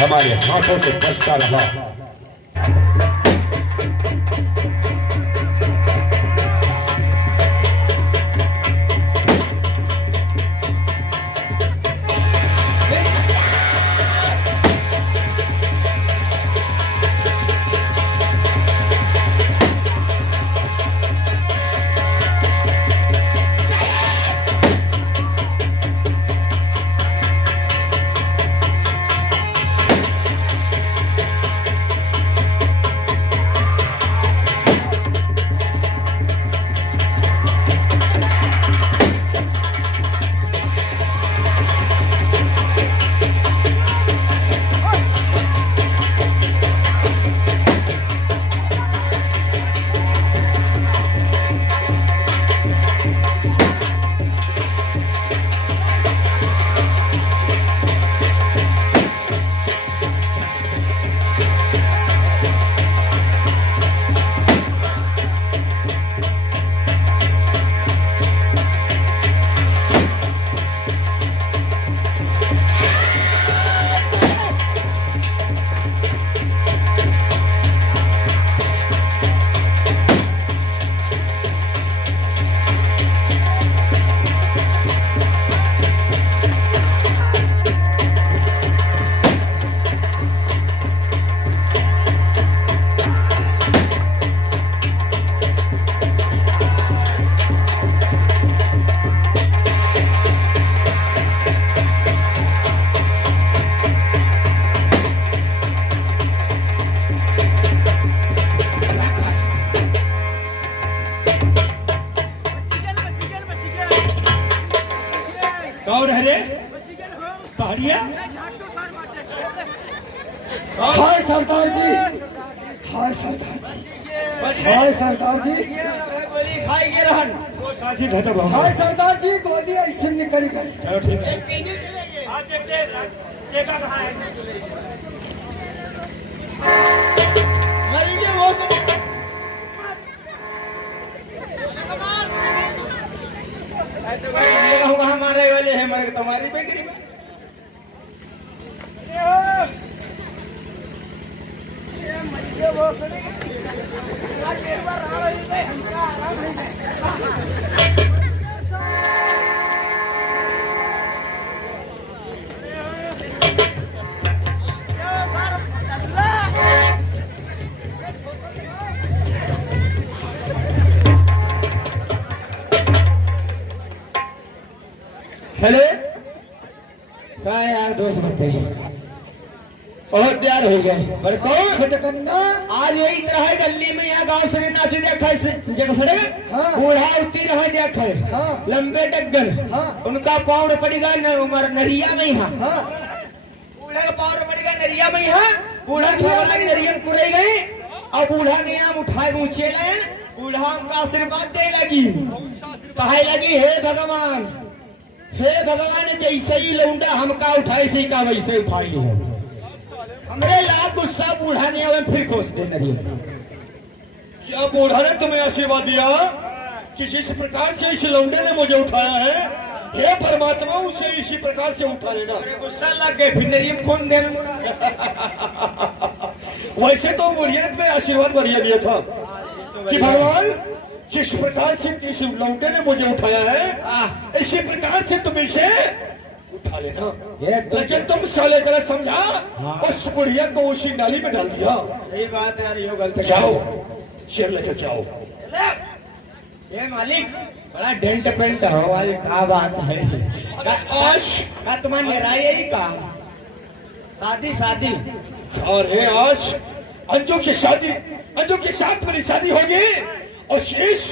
हमारे हाथों से बचता रहा। कौन है रे? पहाड़िया? हाय सरदार जी, हाय सरदार जी, हाय सरदार जी, गोली खाई गे रहन वो साथी धतर भाव। हाय सरदार जी, गोली ऐसे निकल गई। चलो ठीक है। आज देखते देखा कहाँ है? मरेंगे वो सब। हमारे वाले हैं मर तुम्हारी बेकरी में। हेलो क्या यार दोस्त बताइए बहुत प्यार हो गए पर कौन खटकन्ना आज यही तरह है गली में यहाँ गांव से नाच देखा जगह सड़ेगा। हाँ। बूढ़ा उठी रहा देखा हाँ। लंबे डग्गन हाँ। उनका पाउड पड़ेगा उमर नरिया में यहाँ हाँ। बूढ़ा का पाउड पड़ेगा नरिया में यहाँ बूढ़ा खावा नरियन कुड़े गए और बूढ़ा के यहाँ उठाए ऊंचे लाए बूढ़ा उनका आशीर्वाद दे लगी कहे लगी हे भगवान जैसे ही लौंडा हमका उठाए से का वैसे उठाई हो हमरे लाख गुस्सा बूढ़ा ने अब फिर खोस दे नरियन। क्या बूढ़ा ने तुम्हें आशीर्वाद दिया कि जिस प्रकार से इस लौंडे ने मुझे उठाया है हे परमात्मा उसे इसी प्रकार से उठा लेना। गुस्सा लग गए फिर नरियन कौन देना। वैसे तो बुढ़िया ने तुम्हें आशीर्वाद बढ़िया दिया था कि भगवान जिस प्रकार से इस लौंडे ने मुझे उठाया है इसी प्रकार से तुम इसे उठा लेना। लेकिन तुम साले गलत समझा उस बुढ़िया को उसी नाली में डाल दिया। यही बात यार यो गलत जाओ शेर लेकर क्या हो। ये मालिक बड़ा डेंट पेंट हो वाली क्या बात है आज का तुम्हारी लड़ाई यही का शादी और है आज अंजू की साथ मेरी शादी होगी और शेष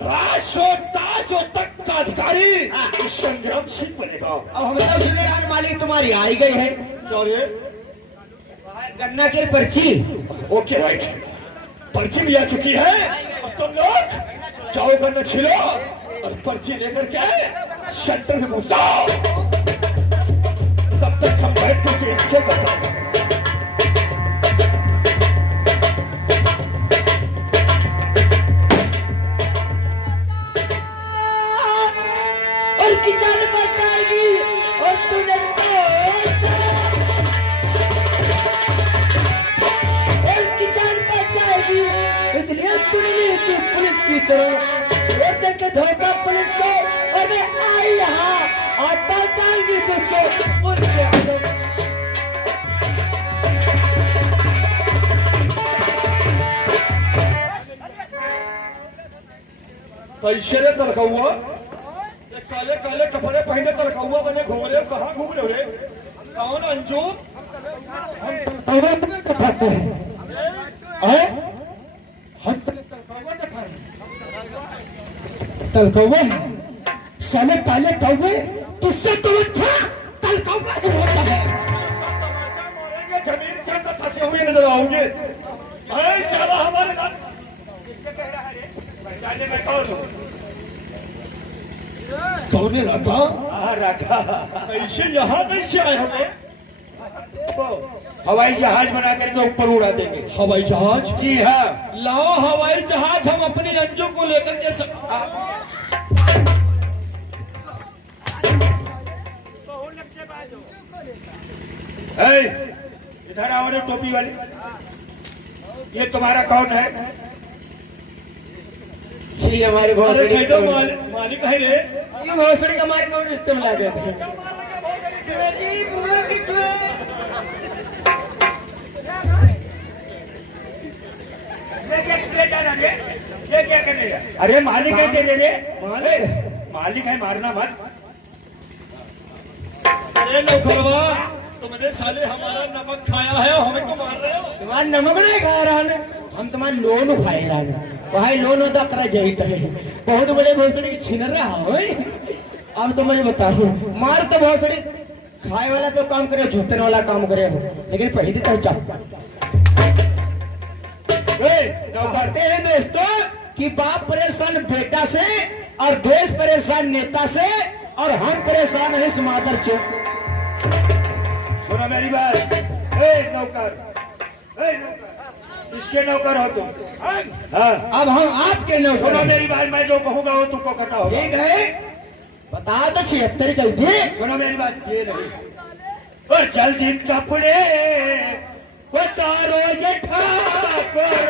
राशो ताशो तक का अधिकारी इस संग्राम सिंह बनेगा। अब हम तो सुने हैं मालिक तुम्हारी आई गई है क्या रे? गन्ना की पर्ची ओके राइट पर्ची भी आ चुकी है और तुम लोग जाओ गन्ना छिलो और पर्ची लेकर के सेंटर में पहुंच जाओ। तब तक हम बैठ करके इनसे बताओ। जान बचाएगी और तूने तो कैसे रे तलखुआ? ये काले काले कपड़े पहने तलखुआ बने घूम रहे हो, कहाँ घूम रहे हो रे? कौन अंजू? तलकौवे साले काले कौवे तुझसे तो अच्छा तलकौवा ही होता है। जमीन के अंदर फंसे हुए नजर आओगे। अरे साला हमारे साथ किससे कह रहा है रे? पहचाने में कौन हो? कौन रखा? रखा। कैसे यहाँ कैसे आए हमें? हवाई जहाज बना करके ऊपर उड़ा देंगे। हवाई जहाज? जी हाँ, लाओ हवाई जहाज, हम अपनी अंजू को लेकर के इधर आओ रे टोपी वाले। ये तुम्हारा कौन है? ये हमारे अरे भोसड़ी कह दो मालिक है रे। ये भोसड़ी का हमारे कौन रिश्ते में ला देते हैं? ये क्या करेगा? अरे मालिक है तेरे रे। मालिक है, मारना मत। अरे नौकरवा, तुमने साले हमारा नमक खाया है, हमें को मार रहे हो? तुम्हारा नमक नहीं खा रहा है, हम तुम्हारा लोन उठाए रहा है। वही लोन होता तेरा जहित है। बहुत बड़े भोसड़ी की छीन रहा हो। अब तो मैं बताऊं, मार तो भोसड़ी खाए वाला तो काम करे, झूठने वाला काम करे हो, लेकिन पहले तो चाह कहते हैं दोस्तों कि बाप परेशान बेटा से और देश परेशान नेता से और हम परेशान हैं इस मादर चौक। सुना मेरी बात। नौकर, इसके नौकर हो तुम। हाँ, अब हम आपके नौकर सुनो हैं। मेरी बात, मैं जो कहूंगा वो तुमको करना होगा। ठीक है, बता दो 76 कही थी। सुनो मेरी बात, ये नहीं और जल्दी कपड़े उतारो ये ठाकुर।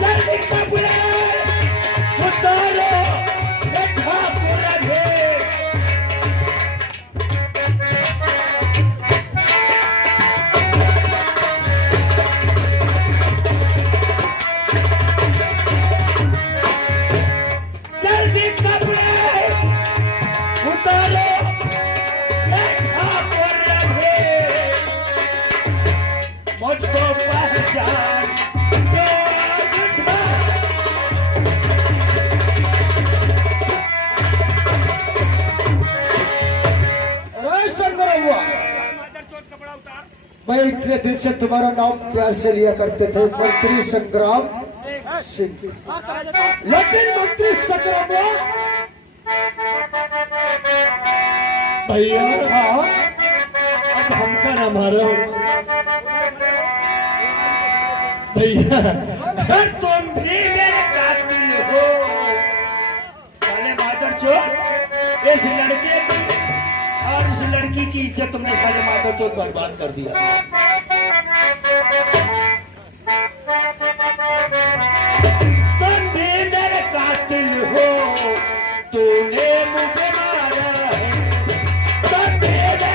जल्दी कपड़े उतारो ये ठाकुर रे। जल्दी कपड़े उतारो ये ठाकुर रे। मुझको पहचान दो झूठा। संग्राम हुआ। मैं इतने दिन से तुम्हारा नाम प्यार से लिया करते थे, मंत्री संग्राम सिंह, लेकिन मंत्री संग्राम हुआ भैया, हाँ, अब हमका ना मारो भैया। तुम भी मेरे कातिल हो साले मादर चोद। इस लड़के की और इस लड़की की इज्जत तुमने साले मादर चोद बर्बाद कर दिया। तुम भी मेरे कातिल हो, तूने मुझे मारा है। तुम भी मेरे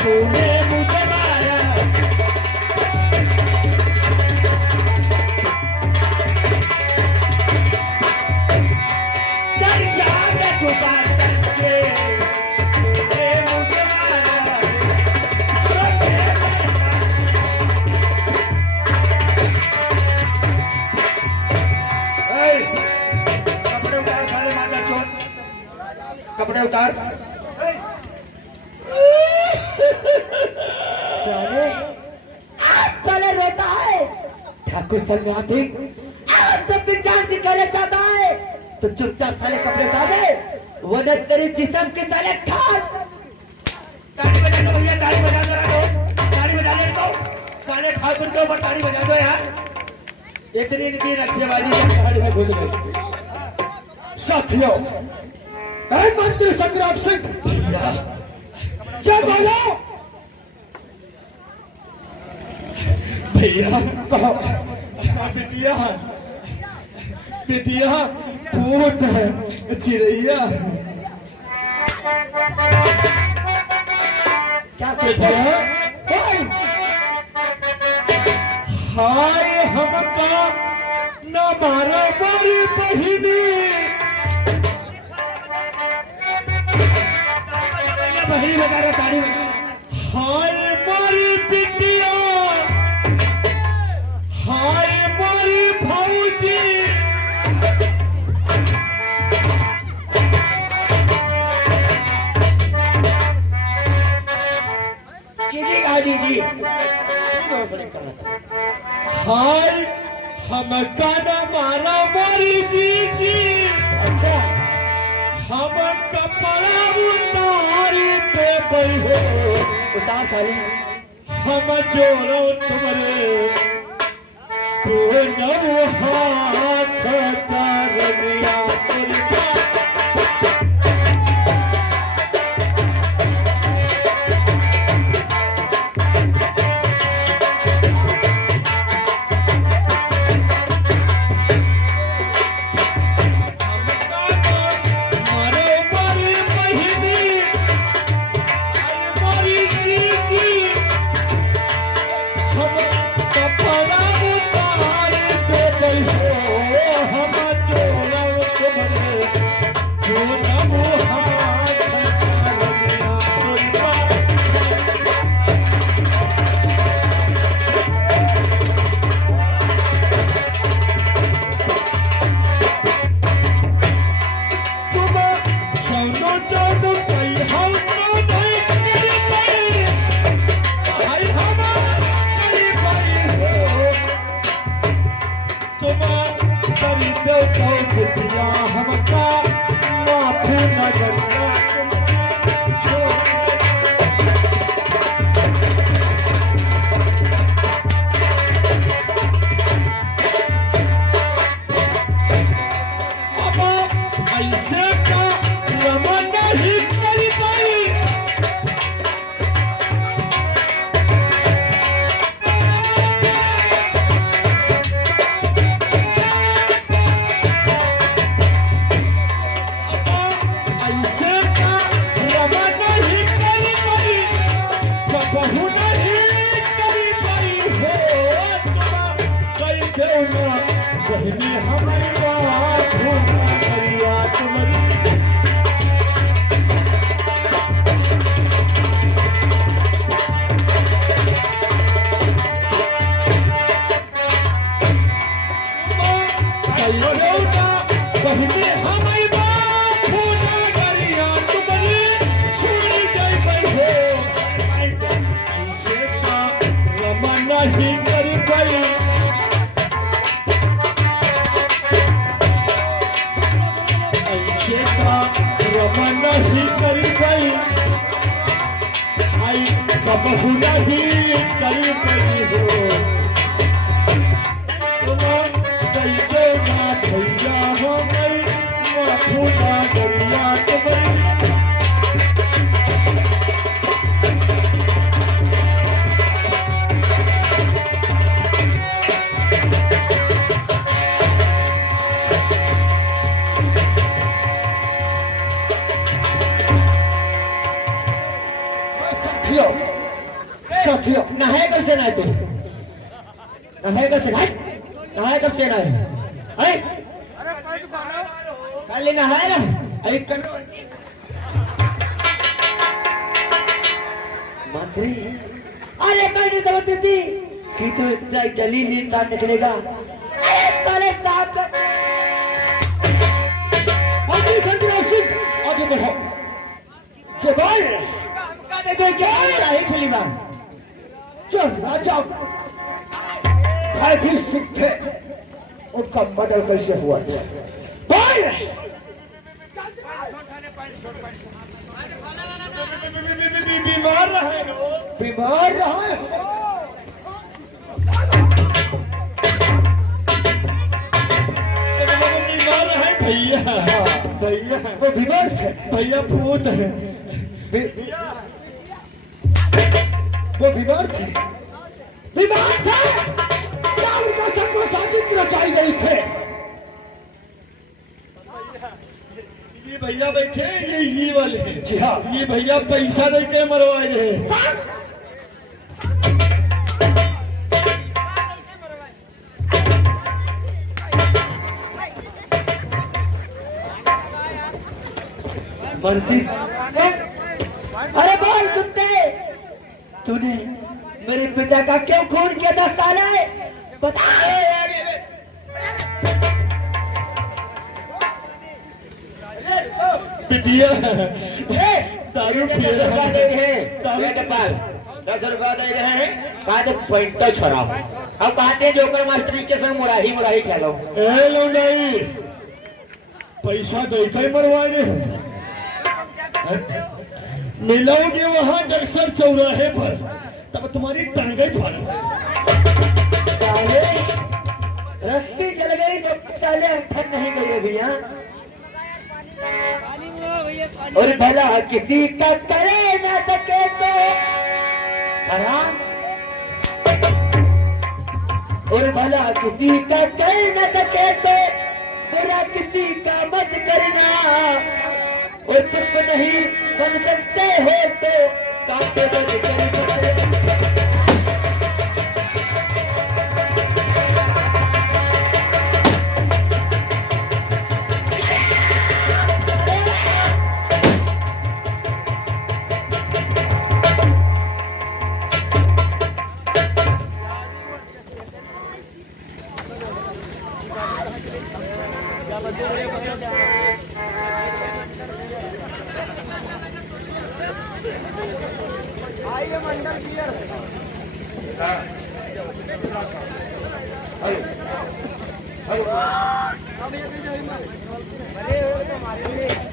तूने मुझे मारा। दरिया में डूबा करके तूने मुझे मारा। कपड़े उतार साले मादर चोद, कपड़े उतार। पहले रोता है ठाकुर संग्राम सिंह, तो फिर जान दिखाना चाहता है तो चुपचाप साले कपड़े उतार दे, वरना तेरी जिस्म के साले ठाक। ताली बजा दो भैया, ताली बजा दो, ताली बजा दो साले ठाकुर के ऊपर ताली बजा दो यार। इतनी की नक्शेबाजी की पहाड़ी में घुस गए। साथियों, ऐ मंत्री संग्राम सिंह, क्या बोलो? भैया कहो। बिटिया बिटिया पूत है चिड़ैया। क्या कहते हैं? हाय हमका न मारो मारी बहिनी। बहरी बता रहे ताड़ी बता। हाय मारी बिटिया, हाय मारी भौजी। जी गाजी जी हाय हमका न मारो मारी जी। अच्छा हम कपड़ा उतारी दे हो। उतार खाली हम जोड़ो तुम्हारे को नौ हाथ तारनिया तुरका। हमका माफी न करना अब ऐसे का रमन नहीं कर पाई। बहनी हमारी बात करिया तुम्हारी। बहनी हमारी बात करिया तुम्हारी छुड़ी जाए हो। ऐसे का रमन नहीं कर पाई। रमन नहीं करी पाई। आई कबहू नहीं करी पाई हो। तुम कई दो ना भैया हो गई माफू ना दरिया तुम्हारी। साथियों, नहाए कब से नहाए तू? नहाए कब से नहाए? नहाए कब से नहाए? कल नहाए ना? अरे करो मंत्री। अरे मैंने तो बता दी कि तू इतना जली नींद का निकलेगा। साले साहब मंत्री संग्राम सिंह, आगे बढ़ो। जो बोल दे दे क्या रही खुली बात। जो राजा भी सिंह थे, उनका मर्डर कैसे हुआ था? बोल। बीमार रहे। बीमार रहा है। भैया भैया वो बीमार थे, भैया भूत है। वो बीमार थे, बीमार थे, क्या उनका संग साजिश रचाई गई थे? ये भैया बैठे ये वाले, जी हाँ, ये भैया पैसा दे के मरवाए रहे। मंत्री, अरे बोल कुत्ते, तूने मेरे पिता का क्यों खून किया था साले? बता। बिटिया दारू पी ₹10 रहा दे है। रहे हैं, ₹10 दे रहे हैं, कहते पैंटो छोड़ा अब कहते जोकर मास्टरी के संग मुराही खेलो। ए लौंडाई, पैसा दे के मरवाए रहे। मिलोगे वहां जगसर चौराहे पर, तब तुम्हारी टांगे फल। साले रस्सी जल गई तो साले अठन नहीं गए भैया। और भला किसी का करे न सके तो हराम, और भला किसी का कर न सके तो बुरा किसी का मत करना, और तुम नहीं बन सकते हो तो कांटे बज कर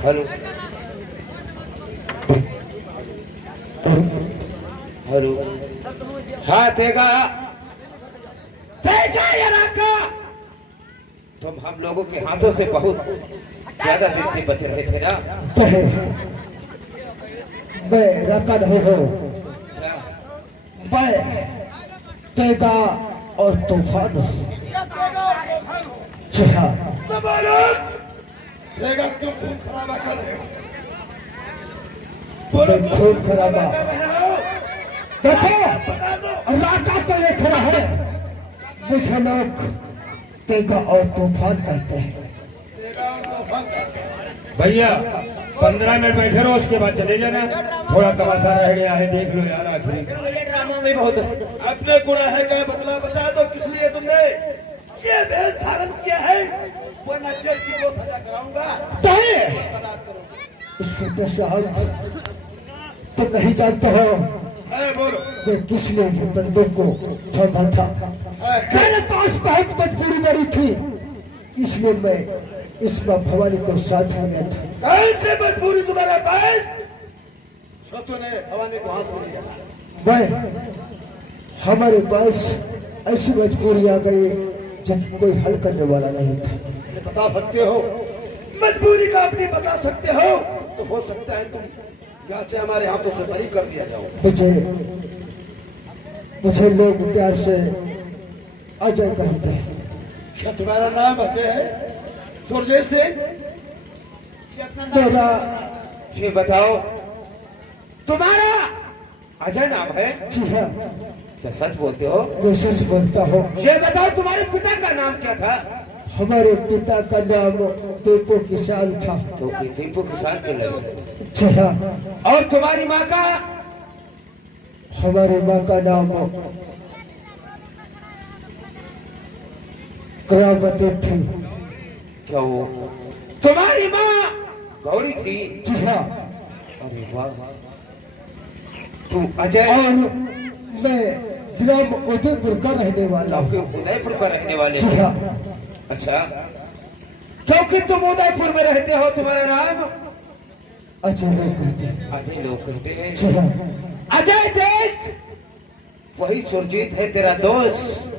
हेलो हेलो, हाँ तेगा तुम हम लोगों के हाथों से बहुत ज्यादा दिन से बच रहे थे ना। मैं रखा नहीं हूँ, मैं तेगा और तूफान। जी हाँ, तेगा क्यों खून खराबा कर रहे हो? मैं खून खराबा देखो, राका तो ये खड़ा है, मुझे लोग तेगा और तूफान कहते हैं। भैया 15 मिनट बैठे रहो, उसके बाद चले जाना। थोड़ा तमाशा रह गया है, देख लो यार। आखिरी ड्रामा में बहुत अपने गुना है क्या बता दो, किस लिए तुमने ये वेश धारण किया है? वरना जेल की वो सजा कराऊंगा। छोटे साहब, तुम नहीं जानते हो बोलो। मैं किस लिए ये बंदूक को थामा था? मेरे पास बहुत मजबूरी बड़ी थी, इसलिए मैं इसमें भवानी को साथ में गया था। कैसे मजबूरी तुम्हारे पास? छोटू ने भवानी को हाथ में लिया। मैं हमारे पास ऐसी मजबूरी आ गई जब कोई हल करने वाला नहीं था। बता सकते हो मजबूरी का अपनी बता सकते हो, तो हो सकता है तुम यहाँ से हमारे हाथों से बरी कर दिया जाओ। मुझे लोग प्यार से अजय कहते हैं। क्या तुम्हारा नाम अजय है? सूर्य से मेरा, ये बताओ तुम्हारा अजय नाम है? जी हाँ, क्या सच बोलते हो? मैं सच बोलता हूँ। ये बताओ तुम्हारे पिता का नाम क्या था? हमारे पिता का नाम दीपू किसान था। तो दीपू किसान के लगे। जी हाँ। और तुम्हारी माँ का? हमारी माँ का नाम ग्रामवती थी। क्या वो तुम्हारी माँ गौरी थी? जी हाँ। अरे वाह, तू अजय और मैं ग्राम उदयपुर का रहने वाला हूँ। उदयपुर का रहने वाले? जी हाँ। अच्छा, क्योंकि तुम उदयपुर में रहते हो, तुम्हारा नाम अजय लोग कहते हैं। अजय लोग कहते हैं? जी हाँ। अजय देख, वही सुरजीत है तेरा दोस्त,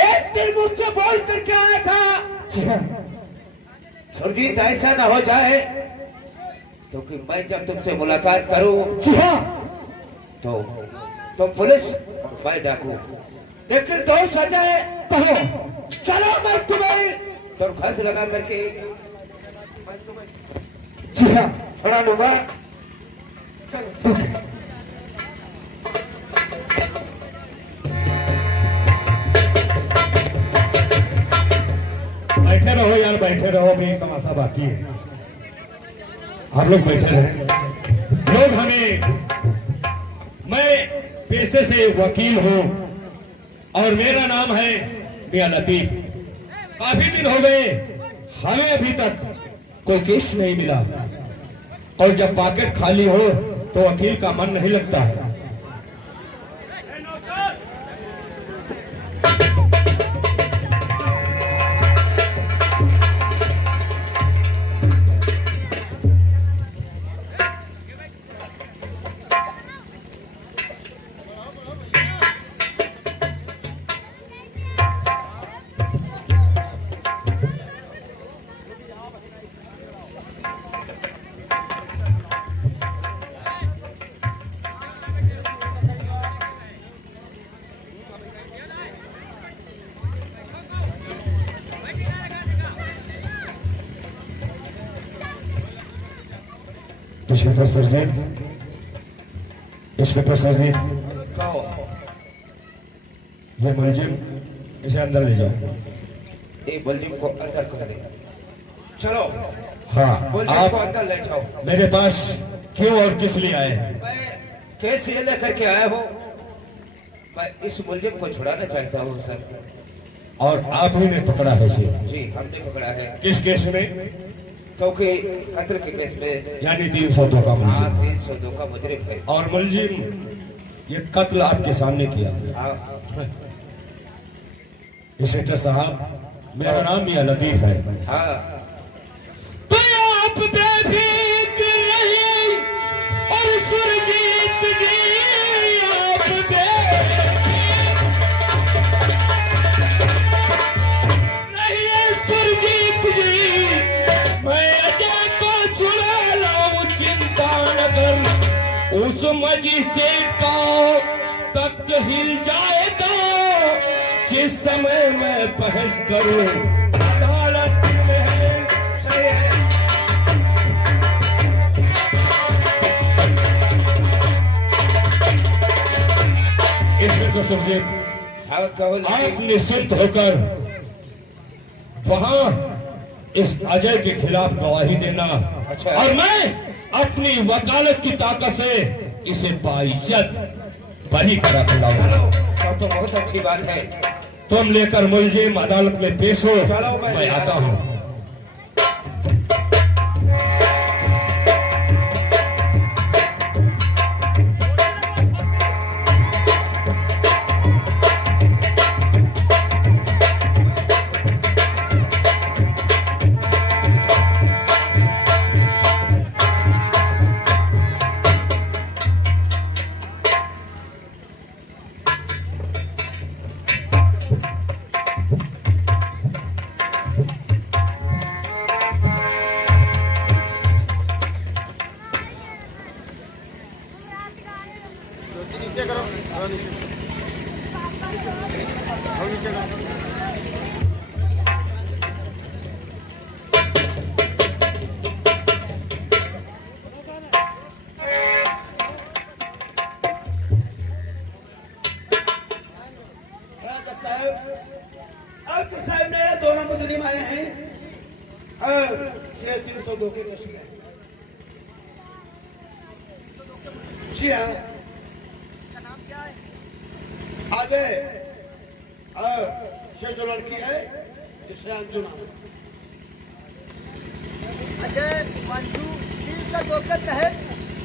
एक दिन मुझसे बोल करके आया था जी हाँ। सुरजीत ऐसा ना हो जाए तो कि मैं जब तुमसे मुलाकात करूं जी हाँ, तो तुम पुलिस और मैं डाकू, लेकिन दो सजाए कहो। चलो मैं तुम्हें तो घस लगा करके जी हाँ, छोड़ा लूंगा। बैठे रहो यार, बैठे रहो, अभी तमाशा बाकी है। आप लोग बैठे रहे। लोग हमें, मैं पेशे से वकील हूँ और मेरा नाम है मियां लतीफ। काफी दिन हो गए, हमें अभी तक कोई केस नहीं मिला, और जब पॉकेट खाली हो तो वकील का मन नहीं लगता है। इंस्पेक्टर सरजीत, इंस्पेक्टर सरजीत, कहो। ये मुलजिम, इसे अंदर ले जाओ। ये मुलजिम को अंदर कर दे। चलो हाँ, मुलजिम को आप अंदर ले जाओ। मेरे पास क्यों और किस लिए आए हैं? मैं केस ये लेकर के आया हूँ, मैं इस मुलजिम को छुड़ाना चाहता हूँ सर। और आप ही ने पकड़ा है इसे? जी हमने पकड़ा है। किस केस में? क्योंकि कत्ल के केस में, यानी 302 का हाँ मुलजिम। 302 का मुजरिम है। और मुलजिम ये कत्ल आपके सामने किया। हाँ इंस्पेक्टर साहब, मेरा नाम मियां लतीफ है। हाँ तो आप बेफिक्र रहिए और सुरजीत जी आप रहिए सुरजीत जी, मैं अजय को छुड़ा लाऊं, चिंता न कर। उस मजिस्ट्रेट का तख्त हिल जाएगा जिस समय मैं बहस करूं अदालत में। सही है। इंस्पेक्टर सरजीत, हाँ कहो। आप निश्चित होकर वहां इस अजय के खिलाफ गवाही देना। अच्छा। और मैं अपनी वकालत की ताकत से इसे बाइज्जत बरी करा खिलाऊंगा। चलो तो बहुत अच्छी बात है। तुम लेकर मुलजिम अदालत में पेश हो, चलो, मैं आता हूँ। आपके सामने दोनों मुजरिम आए हैं और 302 के केस में। जी हाँ, अजय और ये जो लड़की है जिसे अंजू नाम है, अजय मंजू 302 के तहत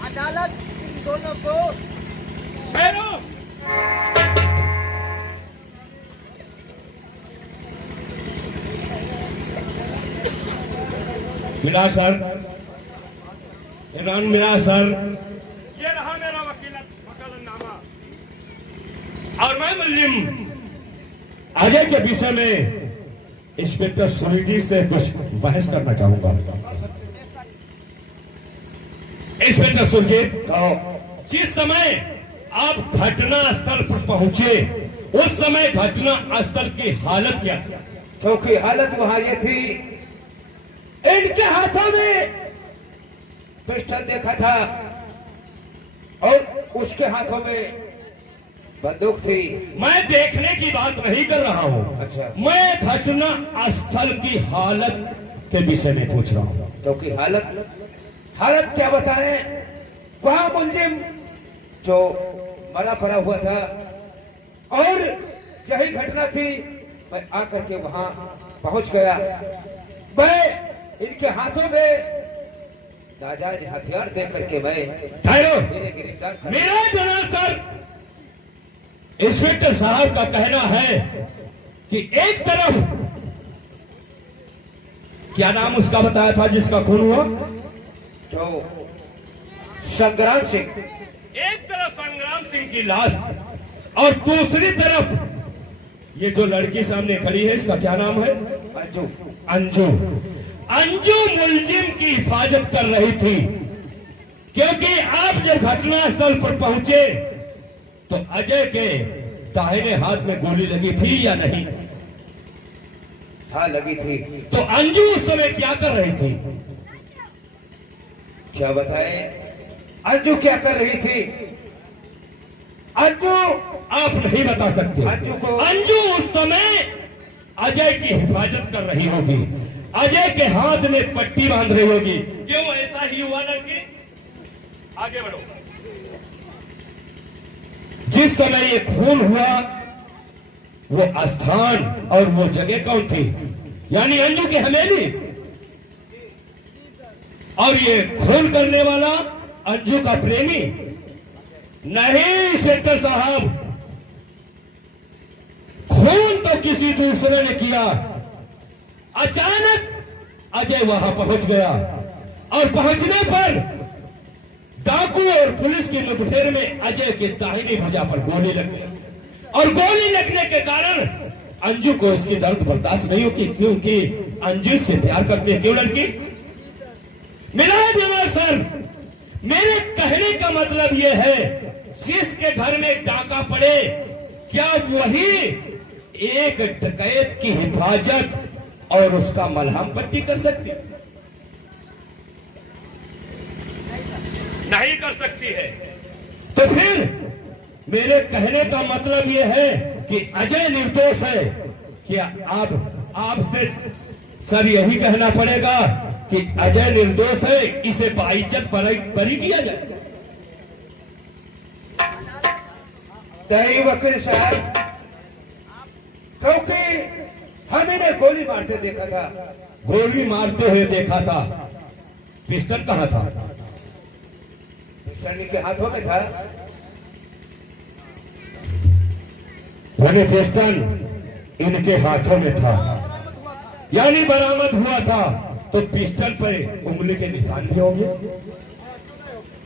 अदालत इन दोनों को मिला सर, ईरान मिला सर। ये रहा मेरा वकालतनामा। और मैं मुलजिम अजय के विषय में इंस्पेक्टर सुनीति से कुछ बहस करना चाहूंगा। इंस्पेक्टर सुरजीत, कहो। जिस समय आप घटना स्थल पर पहुंचे उस समय घटना स्थल की हालत क्या थी? क्योंकि हालत वहां ये थी, इनके हाथों में पिस्टल देखा था और उसके हाथों में बंदूक थी। मैं देखने की बात नहीं कर रहा हूं, अच्छा। मैं घटना स्थल की हालत के विषय में पूछ रहा हूं। क्योंकि हालत क्या बताएं, वहां मुलजिम जो मरा पड़ा हुआ था और यही घटना थी। मैं आकर के वहां पहुंच गया। मैं इनके हाथों में नाजायज हथियार दे करके मैं ठहरो, इन्हें गिरफ्तार कर लिया। मेरा दरअसल इंस्पेक्टर साहब का कहना है कि एक तरफ क्या नाम उसका बताया था जिसका खून हुआ? जो संग्राम सिंह, एक तरफ संग्राम सिंह की लाश और दूसरी तरफ ये जो लड़की सामने खड़ी है, इसका क्या नाम है? अंजू। अंजू। अंजू मुलजिम की हिफाजत कर रही थी, क्योंकि आप जब घटना स्थल पर पहुंचे तो अजय के दाहिने हाथ में गोली लगी थी या नहीं? हाँ, लगी थी। तो अंजू उस समय क्या कर रही थी? क्या बताए, अंजू क्या कर रही थी? अंजू आप नहीं बता सकते। अंजू उस समय अजय की हिफाजत कर रही होगी, अजय के हाथ में पट्टी बांध रही होगी। क्यों ऐसा ही हुआ लड़की? आगे बढ़ो। जिस समय ये खून हुआ वो स्थान और वो जगह कौन थी? यानी अंजू की हवेली। और ये खून करने वाला अंजू का प्रेमी नहीं। इंस्पेक्टर साहब, खून तो किसी दूसरे ने किया। अचानक अजय वहां पहुंच गया और पहुंचने पर डाकू और पुलिस की मुठभेड़ में अजय के दाहिनी भुजा पर गोली लग गई और गोली लगने के कारण अंजू को इसकी दर्द बर्दाश्त नहीं होगी, क्योंकि अंजू से प्यार करती है। क्यों लड़की? मिला देना सर, मेरे कहने का मतलब यह है, जिसके घर में डाका पड़े क्या वही एक डकैत की हिफाजत और उसका मलहम पट्टी कर सकती? नहीं कर सकती है। तो फिर मेरे कहने का मतलब यह है कि अजय निर्दोष है। क्या आपसे सर यही कहना पड़ेगा कि अजय निर्दोष है, इसे बाइज्जत बरी किया जाए? नहीं वकील साहब, क्योंकि हम इन्हें गोली मारते देखा था। गोली मारते हुए देखा था। पिस्टल कहां था? पिस्टल इनके हाथों में था। यानी पिस्टल इनके हाथों में था, यानी बरामद हुआ था। तो पिस्टल पर उंगली के निशान भी होंगे।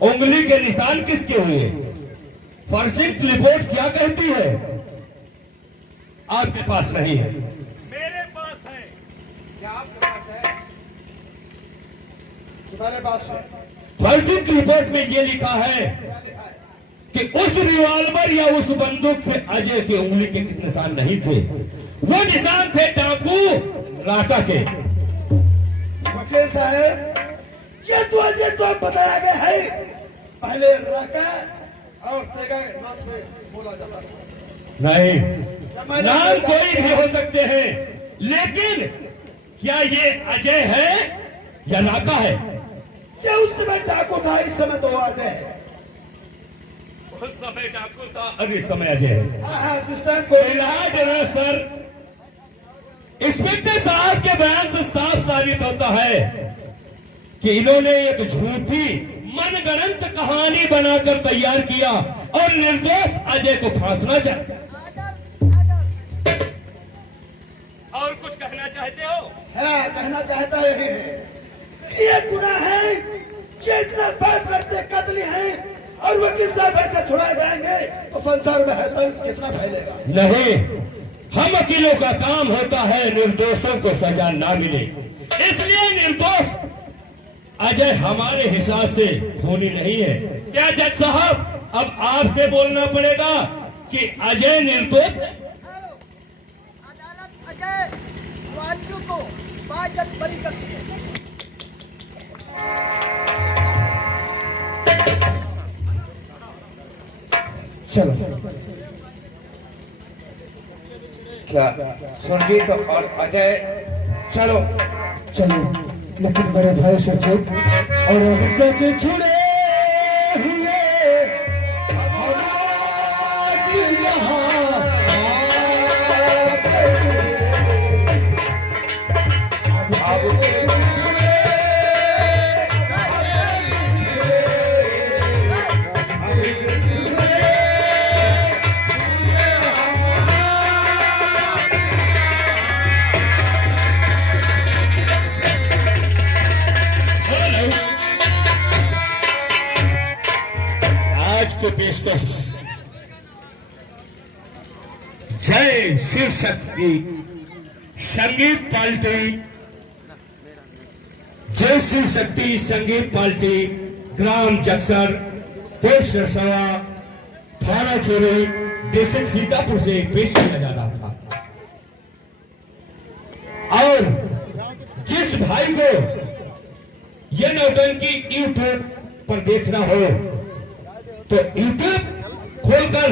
उंगली के निशान किसके हुए? फॉरेंसिक रिपोर्ट क्या कहती है? आपके पास नहीं है, मेरे पास है। क्या आपके पास है? तुम्हारे पास है। फॉरेंसिक रिपोर्ट में यह लिखा है कि उस रिवॉल्वर या उस बंदूक पे अजय के उंगली के निशान नहीं थे। वो निशान थे डाकू राका के। वकील साहब, ये तो अजय तो बताया गया है, पहले राका और तेगा नाम से बोला जाता था। नहीं, नाम कोई भी हो सकते हैं, लेकिन क्या ये अजय है या राका है? ये उस समय डाकू था, इस समय तो अजय है। उस समय डाकू था और इस समय अजय है। हाँ, जिस टाइम को इलाज है सर। इंस्पेक्टर साहब के बयान से साफ साबित होता है कि इन्होंने एक झूठी मनगढ़ंत कहानी बनाकर तैयार किया और निर्दोष अजय को फांसना चाहते। और कुछ कहना चाहते हो? है, कहना चाहता यही है कि ये गुनाह है, ये इतना पाप करते कत्ल है और वकील साहब ऐसे छुड़ाए जाएंगे तो संसार में है तो कितना फैलेगा। नहीं, हम वकीलों का काम होता है निर्दोषों को सजा ना मिले, इसलिए निर्दोष अजय हमारे हिसाब से खूनी नहीं है। क्या जज साहब, अब आपसे बोलना पड़ेगा कि अजय निर्दोष है? अदालत अजय वांचू को बाइज्जत बरी करती है। चलो क्या सुरजीत और अजय चलो चलो, लेकिन मेरे भाई सुरजीत और अविद्या के छुड़े हुए आज यहाँ आज को पेशकश जय शिव शक्ति संगीत पार्टी, जय शिव शक्ति संगीत पार्टी, ग्राम जक्सर, पोस्ट रसवा, थाना खेरी, डिस्ट्रिक्ट सीतापुर से पेश किया जा रहा था। और जिस भाई को यह नौटंकी यूट्यूब पर देखना हो तो यूट्यूब खोलकर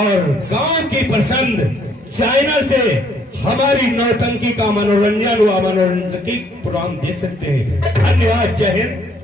और गांव की पसंद चैनल से हमारी नौटंकी का मनोरंजन व मनोरंजन की प्रोग्राम देख सकते हैं। धन्यवाद, जय हिंद।